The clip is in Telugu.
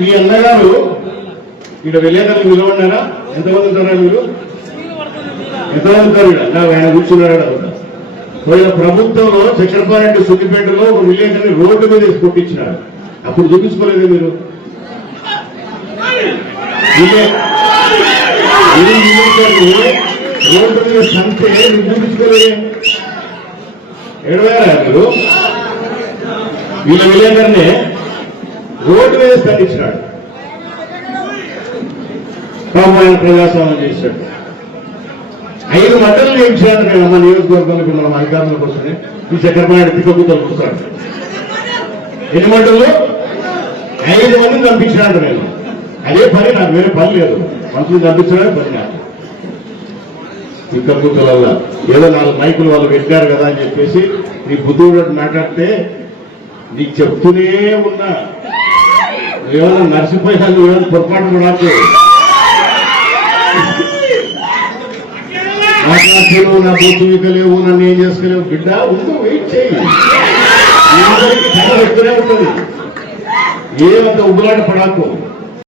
ఈ అన్నగారు ఇక్కడ విలేకరులు నిలబడినారా ఎంతమంది ఉంటారా మీరు? ఎంతమంది ఉంటారు ఇక్కడ నాకు ఆయన కూర్చున్నాడు అడుగుతా పోయిన ప్రభుత్వంలో చక్రపారెడ్డి సుద్దిపేటలో ఒక విలేకరుని రోడ్డు మీద వేసి కొట్టించినాడు అప్పుడు చూపించుకోలేదు మీరు? రోడ్డు మీద సంతే మీరు చూపించుకోలేదు? ఏడవారా మీరు? వీళ్ళ విలేకరిని రోడ్డు వేసి తగ్గించినాడు ఆయన ప్రజాస్వామ్యం చేశాడు. ఐదు మంటలు చేయించాడు నేను మన నియోజకవర్గంలో మనం అధికారంలోకి వస్తుంది ఈ చక్రపాణి తిక్కబుద్ధలు కూర్చోడు ఎన్ని మంటలు ఐదు మందిని పంపించినాడు నేను. అదే పని నాకు వేరే పని లేదు. మనుషులు పంపించడమే పని నాకు తిక్కబుద్ధల ఏదో నాలుగు మైకులు వాళ్ళు పెట్టారు కదా అని చెప్పేసి నీ బుద్ధుడు మాట్లాడితే నీకు చెప్తూనే ఉన్నా. ఏమైనా నర్సిపోయాను ఏమైనా పొరపాటు కూడా మాట్లాడుతూ నా బొత్తు లేవు నన్ను ఏం చేసుకోలేవు. బిడ్డ ఉందో వెయిట్ చేయి. మీ అందరికీ కథ చెప్తూనే ఉంటుంది. ఏమంత ఉబ్బులాట పడాకు.